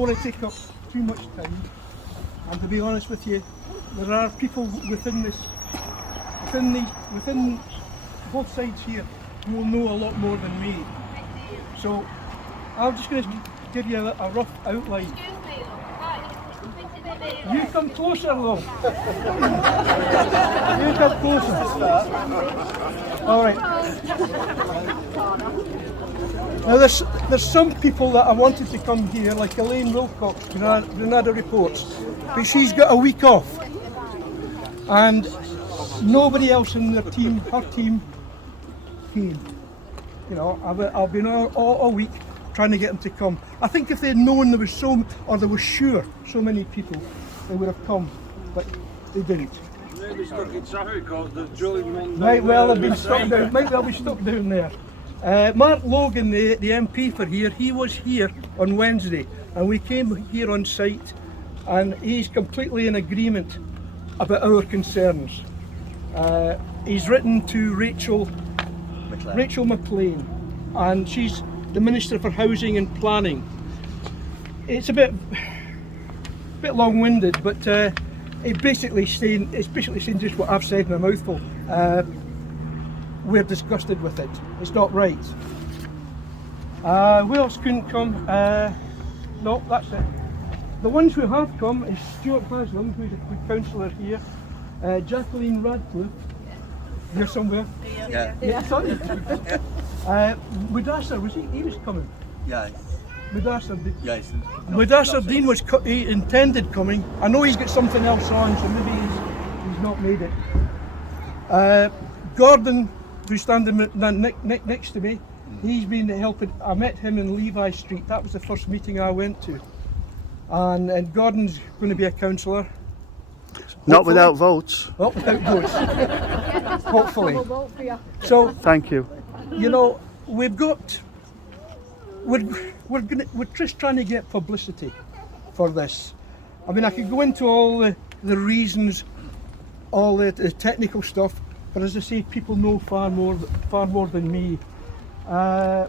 don't want to take up too much time, and to be honest with you, there are people within both sides here who will know a lot more than me. So I'm just going to give you a rough outline. You come closer, though. You come closer. All right. Now there's some people that I wanted to come here, like Elaine Wilcox, Granada Reports, but she's got a week off, and nobody else in her team came. You know, I've been all week trying to get them to come. I think if they'd known there was so many people, they would have come, but they didn't. Maybe stuck in traffic because the drilling men. Might well have been stuck down. Might well be stuck down there. Mark Logan, the MP for here, he was here on Wednesday, and we came here on site, and he's completely in agreement about our concerns. He's written to Rachel McLean, and she's the Minister for Housing and Planning. It's a bit long-winded, but it's basically saying just what I've said in a mouthful. We're disgusted with it. It's not right. Who else couldn't come? No, that's it. The ones who have come is Stuart Haslam, who's a councillor here, Jacqueline Radcliffe, here somewhere. Yeah, sorry. Mudassar, he was coming? Yeah. Mudassar, Yes. Mudassar Dean he intended coming. I know he's got something else on, so maybe he's not made it. Gordon, who's standing next to me, he's been helping. I met him in Levi Street. That was the first meeting I went to. And Gordon's going to be a councillor. Not without votes. Not without votes. Hopefully. So Thank you. you know, we're just trying to get publicity for this. I mean, I could go into all the reasons, all the technical stuff, but as I say, people know far more than me. I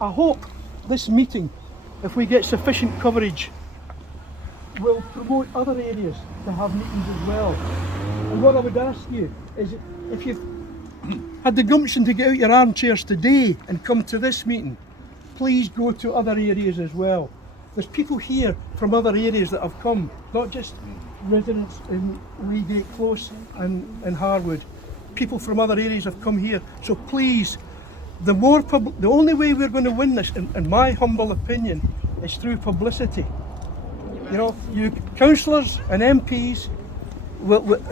hope this meeting, if we get sufficient coverage, will promote other areas to have meetings as well. And what I would ask you is, if you've had the gumption to get out your armchairs today and come to this meeting, please go to other areas as well. There's people here from other areas that have come, not just residents in Reedgate Close and Harwood. People from other areas have come here. So please, the only way we're going to win this, in my humble opinion, is through publicity. You know, you councillors and MPs,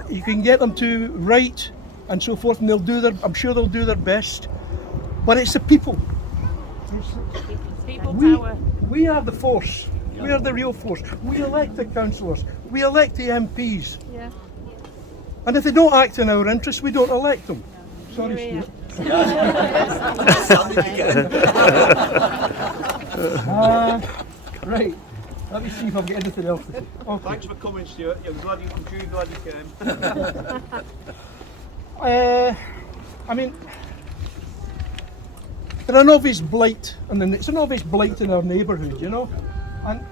you can get them to write and so forth, and I'm sure they'll do their best. But it's the people. People power. We are the force. We are the real force. We elect the councillors. We elect the MPs. Yeah. And if they don't act in our interest, we don't elect them. Sorry, Stuart. Right. Let me see if I've got anything else to say. Okay. Thanks for coming, Stuart. I'm glad you came. I mean, there's an obvious blight, and then it's an obvious blight in our neighbourhood, you know. And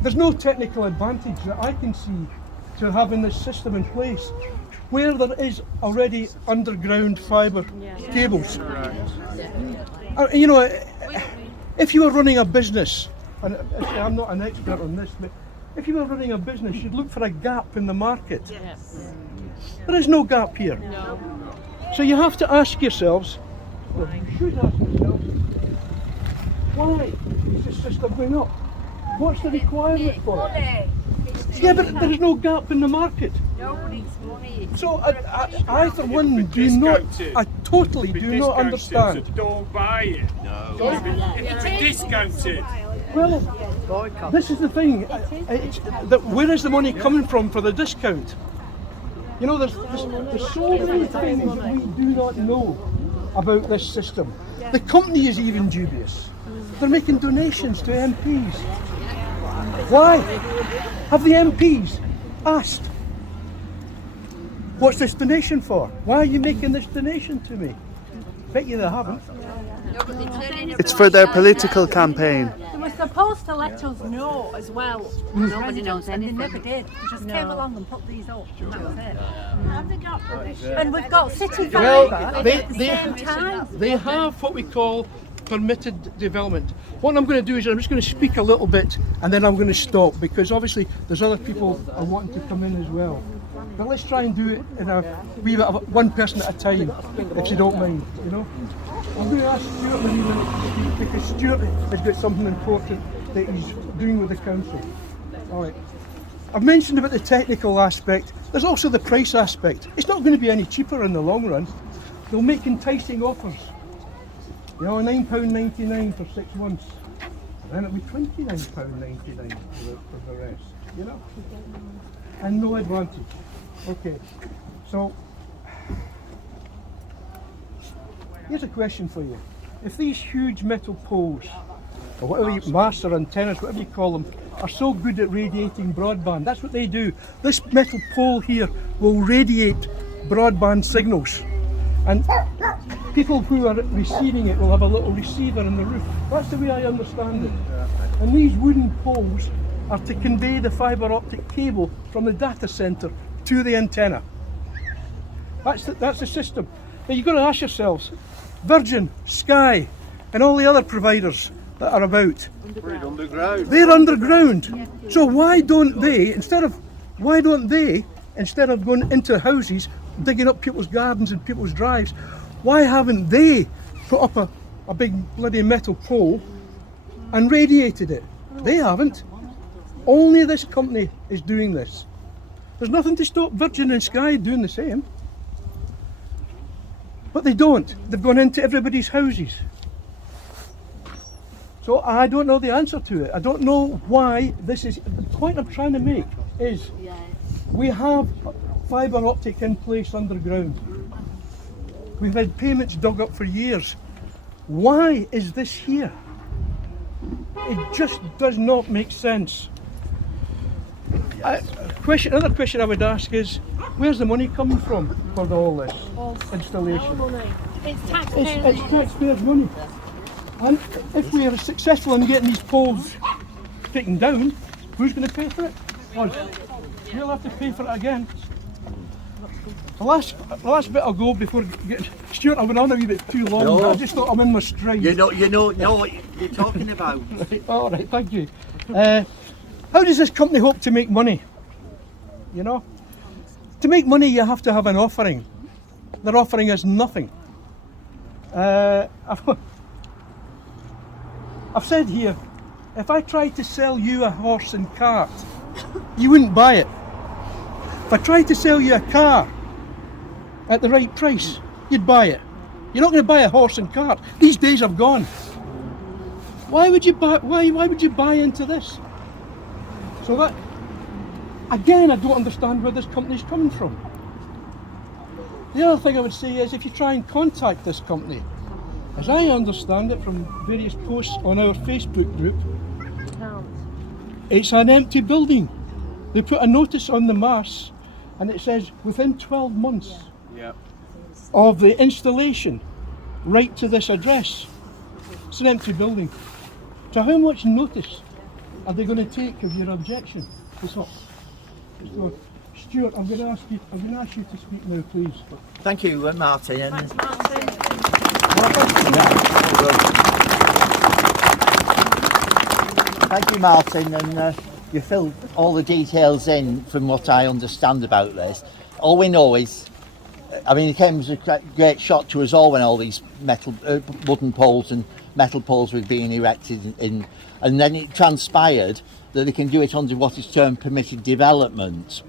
there's no technical advantage that I can see to having this system in place, where there is already underground fibre cables. You know, if you were running a business, and I'm not an expert on this, but if you were running a business, you'd look for a gap in the market. Yes. There is no gap here. No. So you have to ask yourselves, well, you should ask yourselves, why is this system going up? What's the requirement for it? Yeah, but there is no gap in the market. So I for one, I totally do not understand. So don't buy it. No. It's discounted. Well, this is the thing. Where is the money coming from for the discount? You know, there's so many things that we do not know about this system. The company is even dubious. They're making donations to MPs. Why? Have the MPs asked, what's this donation for? Why are you making this donation to me? Bet you they haven't. It's for their political campaign. They must supposed to let us know as well. Nobody knows And they anything. never did. They just came along and put these up. And that was it. Have they got permission? And we've got city Well, fibre they- at the they- same time. They have what we call permitted development. What I'm going to do is I'm just going to speak a little bit and then I'm going to stop, because obviously there's other people that are wanting to come in as well. But let's try and do it in a wee bit of one person at a time, if you don't mind, you know. I'm going to ask Stuart in a wee minute to speak, because Stuart has got something important that he's doing with the council. All right. I've mentioned about the technical aspect. There's also the price aspect. It's not going to be any cheaper in the long run. They'll make enticing offers. You know, £9.99 for 6 months. And then it'll be £29.99 for the rest, you know? And no advantage. Okay, so here's a question for you. If these huge metal poles, or whatever you, masts or antennas, whatever you call them, are so good at radiating broadband, that's what they do. This metal pole here will radiate broadband signals. And people who are receiving it will have a little receiver in the roof. That's the way I understand it. And these wooden poles are to convey the fibre optic cable from the data centre to the antenna. That's the system. Now you've got to ask yourselves, Virgin, Sky, and all the other providers that are about, they're underground. So why don't they, instead of going into houses, digging up people's gardens and people's drives, why haven't they put up a big bloody metal pole and radiated it? They haven't. Only this company is doing this. There's nothing to stop Virgin and Sky doing the same. But they don't. They've gone into everybody's houses. So I don't know the answer to it. I don't know why this is. The point I'm trying to make is we have fibre optic in place underground. We've had payments dug up for years. Why is this here? It just does not make sense. Another question I would ask is, where's the money coming from for all this installation? It's taxpayers. It's taxpayers' money. And if we are successful in getting these poles taken down, who's going to pay for it? Us. We'll have to pay for it again. The last bit I'll go before getting Stuart. I went on a wee bit too long. No. I just thought I'm in my stride. You know what you're talking about. All right, thank you. How does this company hope to make money? You know, to make money you have to have an offering. Their offering is nothing. I've said here, if I tried to sell you a horse and cart, you wouldn't buy it. If I tried to sell you a car at the right price, you'd buy it. You're not going to buy a horse and cart. These days have gone. Why would you buy? Why would you buy into this? So that, again, I don't understand where this company's coming from. The other thing I would say is, if you try and contact this company, as I understand it from various posts on our Facebook group, it's an empty building. They put a notice on the masts and it says within 12 months of the installation, write to this address. It's an empty building. So how much notice are they going to take of your objection? So, Stuart, I'm going to ask you to speak now, please. Thank you, Martin. And Thanks, Martin. thank you, Martin. And you filled all the details in from what I understand about this. All we know is, I mean, it came as a great shock to us all when all these wooden poles and metal poles were being erected in, and then it transpired that they can do it under what is termed permitted development.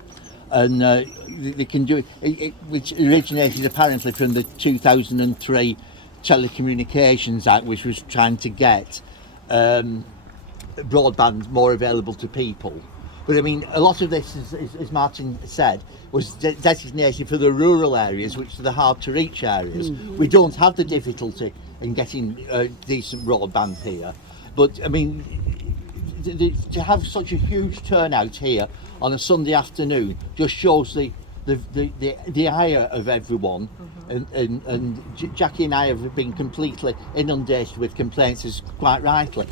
And they can do it, which originated apparently from the 2003 Telecommunications Act, which was trying to get broadband more available to people. But I mean, a lot of this, as Martin said, was designated for the rural areas, which are the hard to reach areas. We don't have the difficulty in getting decent broadband here. But I mean, to have such a huge turnout here on a Sunday afternoon just shows the the ire of everyone, and Jackie and I have been completely inundated with complaints, as quite rightly,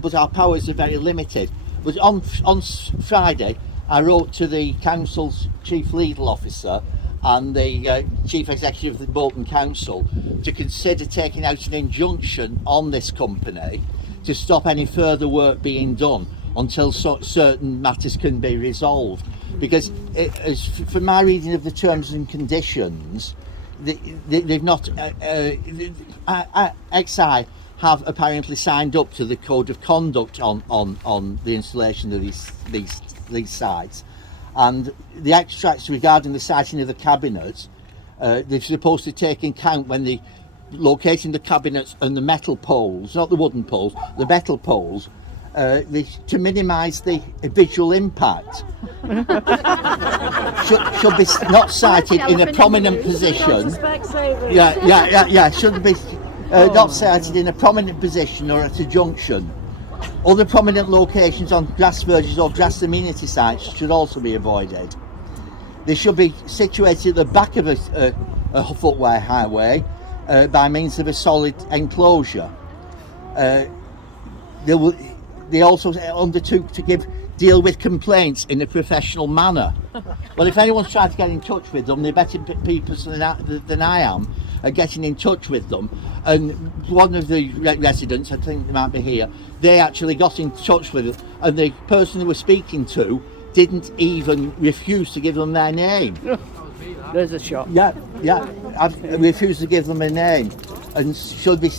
but our powers are very limited. But on Friday, I wrote to the council's chief legal officer and the chief executive of the Bolton Council to consider taking out an injunction on this company to stop any further work being done until certain matters can be resolved. Because from my reading of the terms and conditions, they've not XI have apparently signed up to the code of conduct on the installation of these sites, and the extracts regarding the siting of the cabinets, they're supposed to take in count when they locating the cabinets and the metal poles, not the wooden poles, the metal poles, to minimise the visual impact. should be not sited in a prominent position. Should be not sited in a prominent position or at a junction. Other prominent locations on grass verges or grass amenity sites should also be avoided. They should be situated at the back of a footway highway by means of a solid enclosure. They also undertook to deal with complaints in a professional manner. Well, if anyone's tried to get in touch with them, they're better people than I am at getting in touch with them. And one of the residents, I think they might be here, they actually got in touch with them, and the person they were speaking to didn't even refuse to give them their name. There's a shot. Yeah, I refused to give them a name, and should be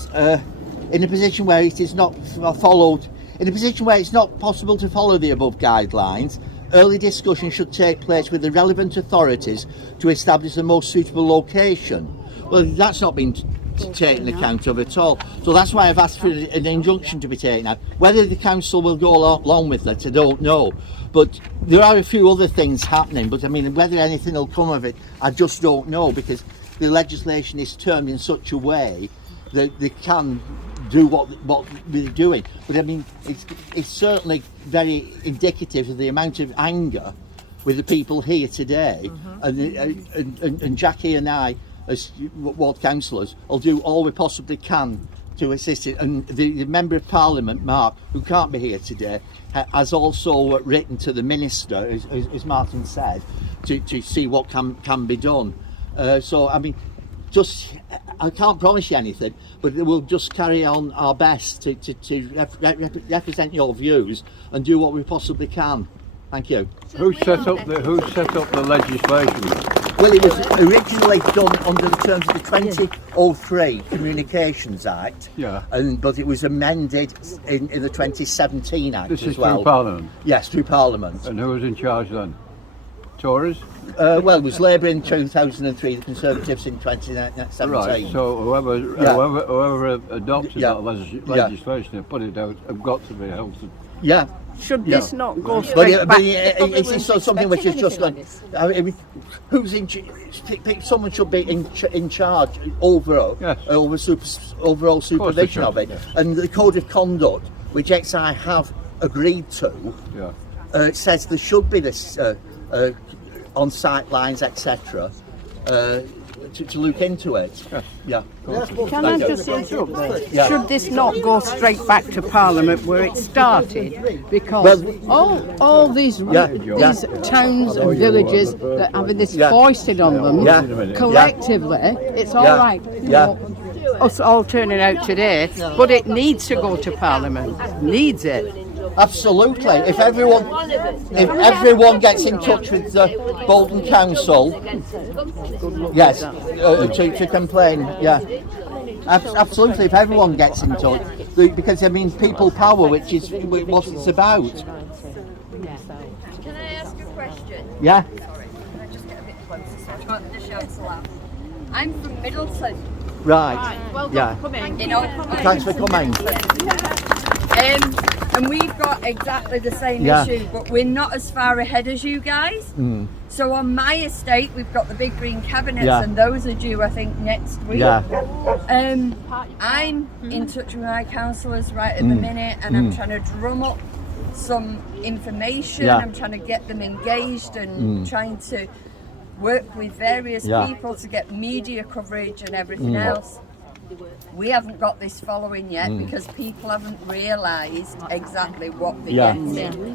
in a position where it is not followed. In a position where it's not possible to follow the above guidelines, early discussion should take place with the relevant authorities to establish the most suitable location. Well, that's not been taken account of at all. So that's why I've asked for an injunction to be taken out. Whether the council will go along with that, I don't know. But there are a few other things happening, but I mean, whether anything will come of it, I just don't know, because the legislation is termed in such a way that they can do what they're doing. But I mean, it's certainly very indicative of the amount of anger with the people here today, and Jackie and I, as ward councillors, will do all we possibly can to assist it. And the Member of Parliament, Mark, who can't be here today, has also written to the Minister, as Martin said, to see what can be done. So I mean, I can't promise you anything, but we'll just carry on our best to represent your views and do what we possibly can. Thank you. Who set up the legislation? Well, it was originally done under the terms of the 2003 Communications Act, but it was amended in the 2017 Act This as is well. through Parliament? Yes, through Parliament. And who was in charge then? Tories? Well, it was Labour in 2003, the Conservatives in 2017. Right, so whoever adopted that legislation and put it out have got to be held to... Yeah. Should this not go straight back? It's something which is just like, I mean, someone should be in charge overall supervision of it. And the code of conduct, which XI have agreed to, says there should be this on sight lines, etc. To look into it. Can I just interrupt there? Should this not go straight back to Parliament where it started? Because all these towns and villages that have this foisted on them, collectively, it's all right. You know, us all turning out today, but it needs to go to Parliament. Needs it. Absolutely. If everyone gets in touch with the Bolton Council, yes, to complain, absolutely. If everyone gets in touch, because I mean, people power, which is what it's about. Can I ask a question? Yeah. Sorry, can I just get a bit closer so I can't just shout so loud? I'm from Middleton. Right. Welcome for coming. Thanks for coming. And we've got exactly the same issue, but we're not as far ahead as you guys. So on my estate, we've got the big green cabinets, and those are due, I think, next week. I'm in touch with my councillors right at the minute, and I'm trying to drum up some information. I'm trying to get them engaged and trying to work with various Yeah. people to get media coverage and everything else. We haven't got this following yet because people haven't realised exactly what they're getting.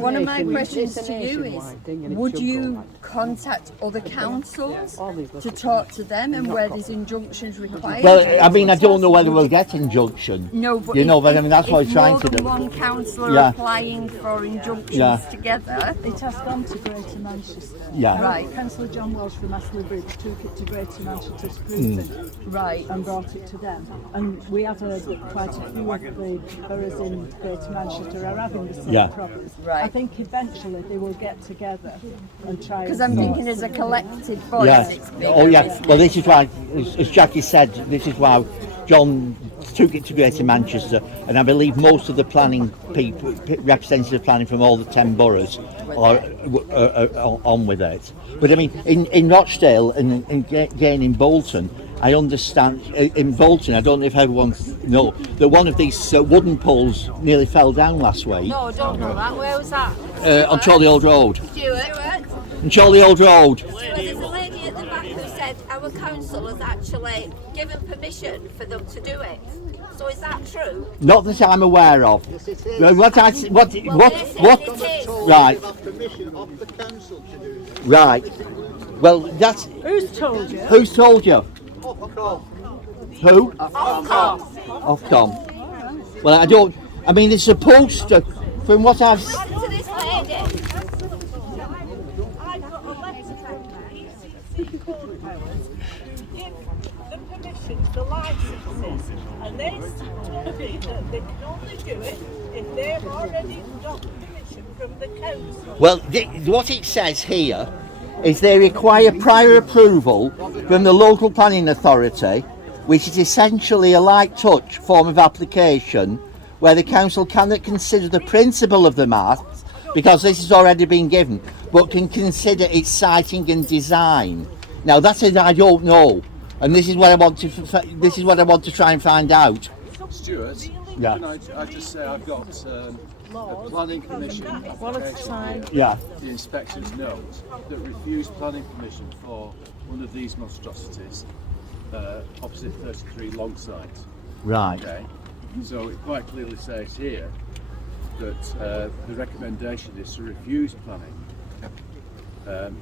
One of my questions to you is, would you contact other councils to talk to them and where there's injunctions required? Well, I mean, I don't know whether we'll get injunction. No, but you know, but I mean, that's what I'm trying to do. More than one councillor applying for injunctions together. It has gone to Greater Manchester. Yeah. Right. Councillor John Welsh from Astley Bridge took it to Greater Manchester scrutiny Right. and brought it to them. And we have heard that quite a few of the boroughs in Greater Manchester are having the same problems. Right. I think eventually they will get together and try. Because I'm thinking as a collective voice, it's bigger. Oh yeah. Well, this is why, as Jackie said, this is why John took it to Greater Manchester, and I believe most of the planning people, representatives of planning from all the 10 boroughs, are on with it. But I mean, in Rochdale and again in Bolton, I understand. In Bolton, I don't know if everyone knows that one of these wooden poles nearly fell down last week. No, I don't know that. Where was that? On Chorley Old Road. Stuart. On Chorley Old Road. There's a lady at the back who said our council has actually given permission for them to do it. So is that true? Not that I'm aware of. What? Right. Permission of the council to do this. Right. Well, that's. Who's told you? Who's told you? Who? Ofcom. Well, I don't. I mean, it's supposed to. From what I've. To this lady. I've got a letter from the ECC Board powers who give the permissions, the licences, and they told me that they can only do it if they've already got permission from the council. Well, what it says here is they require prior approval from the local planning authority, which is essentially a light touch form of application where the council cannot consider the principle of the masts because this has already been given, but can consider its siting and design. Now that is I don't know, and this is what I want to try and find out. Stuart, Yeah. can I just say I've got a planning permission application. Yeah. The inspector's note that refused planning permission for one of these monstrosities opposite 33 Longside. Right. Okay. So it quite clearly says here that the recommendation is to refuse planning.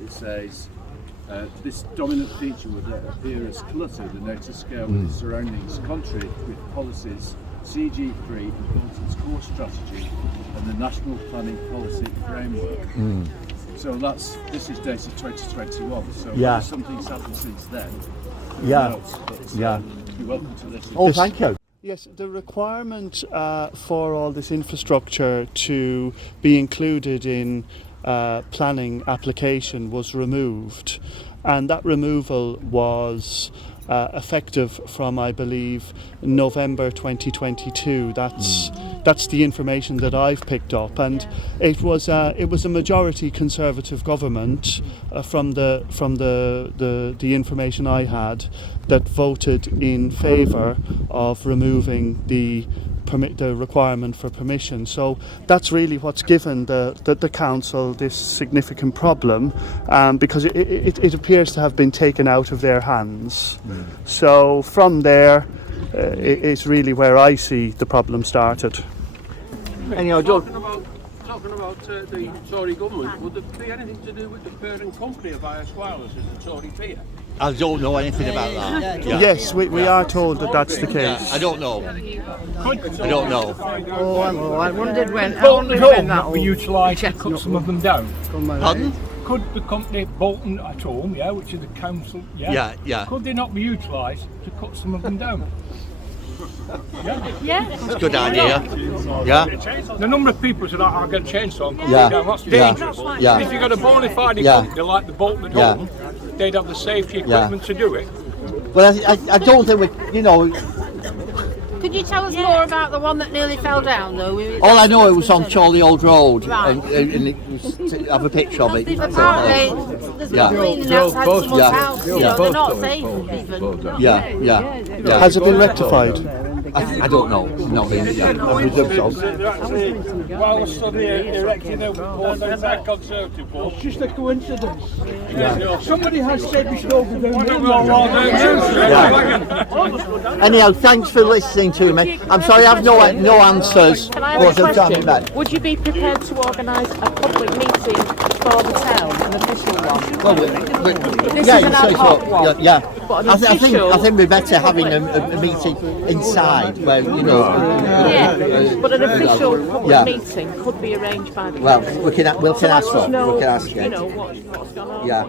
It says this dominant feature would appear as cluttered and out of scale with its surroundings, contrary with policies CG3 and Bolton's core strategy and the National Planning Policy Framework. So this is dated 2021. So something's happened since then. Yeah. You're welcome to listen. Oh, thank you. Yes, the requirement for all this infrastructure to be included in planning application was removed, and that removal was effective from, I believe, November 2022. That's the information that I've picked up, and it was a majority Conservative government from the information I had that voted in favour of removing the requirement for permission. So that's really what's given the council this significant problem, because it appears to have been taken out of their hands. So from there is really where I see the problem started. Anyhow, Talking about the Tory government, would there be anything to do with the parent company of IS Wireless as a Tory peer? I don't know anything about that. Yes, we are told that that's the case. I don't know. I don't know. I wondered when that will be utilised to cut some of them down. Pardon? Could the company Bolton at Home, which is the council, Yeah. could they not be utilised to cut some of them down? It's a good idea. Yeah. The number of people said, I'll get a chainsaw and cut Yeah. it down. That's dangerous. Yeah. If you've got a bona fide company like the Bolton at Home, they'd have the safety equipment to do it. Well, I don't think Could you tell us more about the one that nearly fell down, though? all I know it was on Chorley Old Road, Right. and it was, I have a picture of it. Apparently, there's one leaning outside someone's house. They're not safe even. Yeah. Has it been rectified? I don't know. Not really. I presume so. They're actually, while we're stood here erecting a Conservative board. It's just a coincidence. Somebody has said we should all go down there. Anyhow, thanks for listening to me. I'm sorry I've no answers. Can I ask a question? Would you be prepared to organise a public meeting for the town, an official one? Well, This is an ad hoc one. Yeah. But an I official... think we're better having a meeting inside where, you know. Yeah, but an official public meeting could be arranged by the well, council. we can ask for. Know, we can ask you know, what's gone on. Yeah.